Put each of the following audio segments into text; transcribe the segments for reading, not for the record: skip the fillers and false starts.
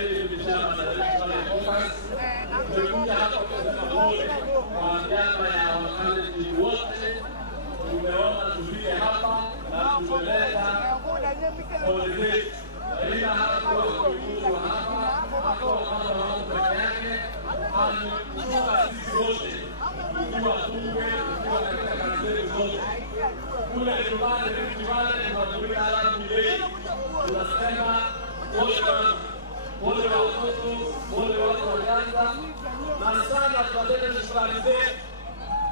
hili biashara tumekuja hapa kusema pole kwa niaba ya wakazi wote. Tumeona tufike hapa na tumeleta pole zetu. Ila hapo tulikuwa hapo kama wao peke yake, amekuwa sisi wote tukiwa bunge, tukiwa katika kazi zote kule nyumbani. Tunatumia alamu ile, tunasema pole watoto, pole watu wa Nyanza, na sana tunaleta shukrani zetu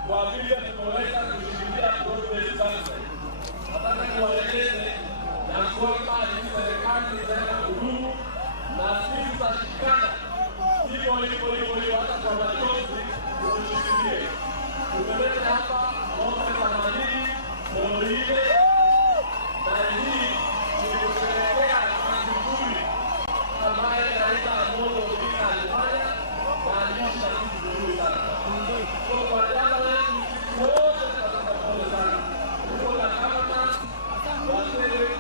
kwa vile tumeweza kushikilia project zake. Nataka niwaeleze ya kwamba hii serikali itaenda kudumu na sisi tutashikana hivyo hata kwa machozi tushikilie. Tumeleta hapa ng'ombe 80 ile, na hii ni kusherehekea kazi nzuri ambayo Raila Amolo Odinga alifanya na alisha sisi vizuri sana. Kwa niaba yetu sisi wote tunataka pole sana. Tuko na kama wazee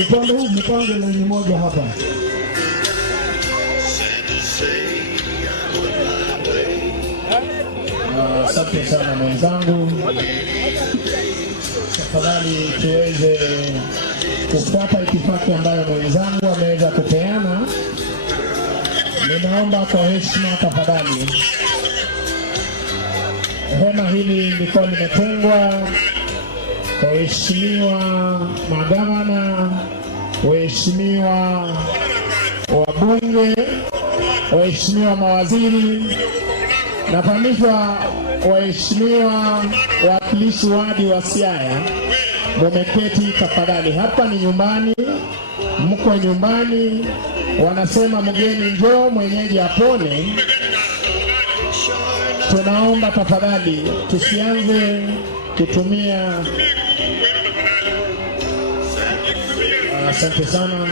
Upande huu mpango laini moja hapa. Asante sana mwenzangu. Tafadhali tuweze kufuata itifaki ambayo mwenzangu ameweza kupeana. Ninaomba kwa heshima tafadhali, hema hili lilikuwa limetengwa kwa waheshimiwa magavana, waheshimiwa wabunge, waheshimiwa mawaziri, nafahamishwa waheshimiwa wawakilishi wadi wa Siaya, mumeketi tafadhali. Hapa ni nyumbani, mko nyumbani. Wanasema mgeni njoo mwenyeji apone. Tunaomba tafadhali tusianze kutumia. Asante sana.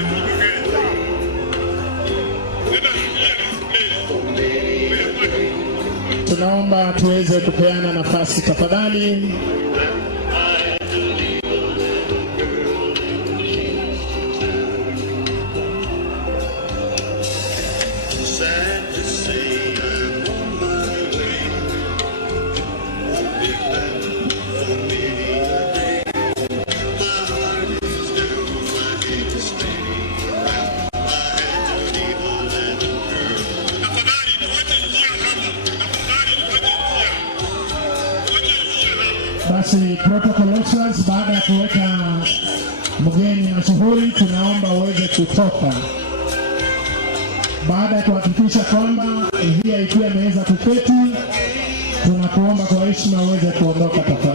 Tunaomba tuweze kupeana nafasi tafadhali. Basi protocol officers, baada ya kuweka mgeni mashuhuri, tunaomba uweze kutoka. Baada ya kuhakikisha kwamba hii ikiwa imeweza kuketi, tunakuomba kwa heshima uweze kuondoka tafadhali.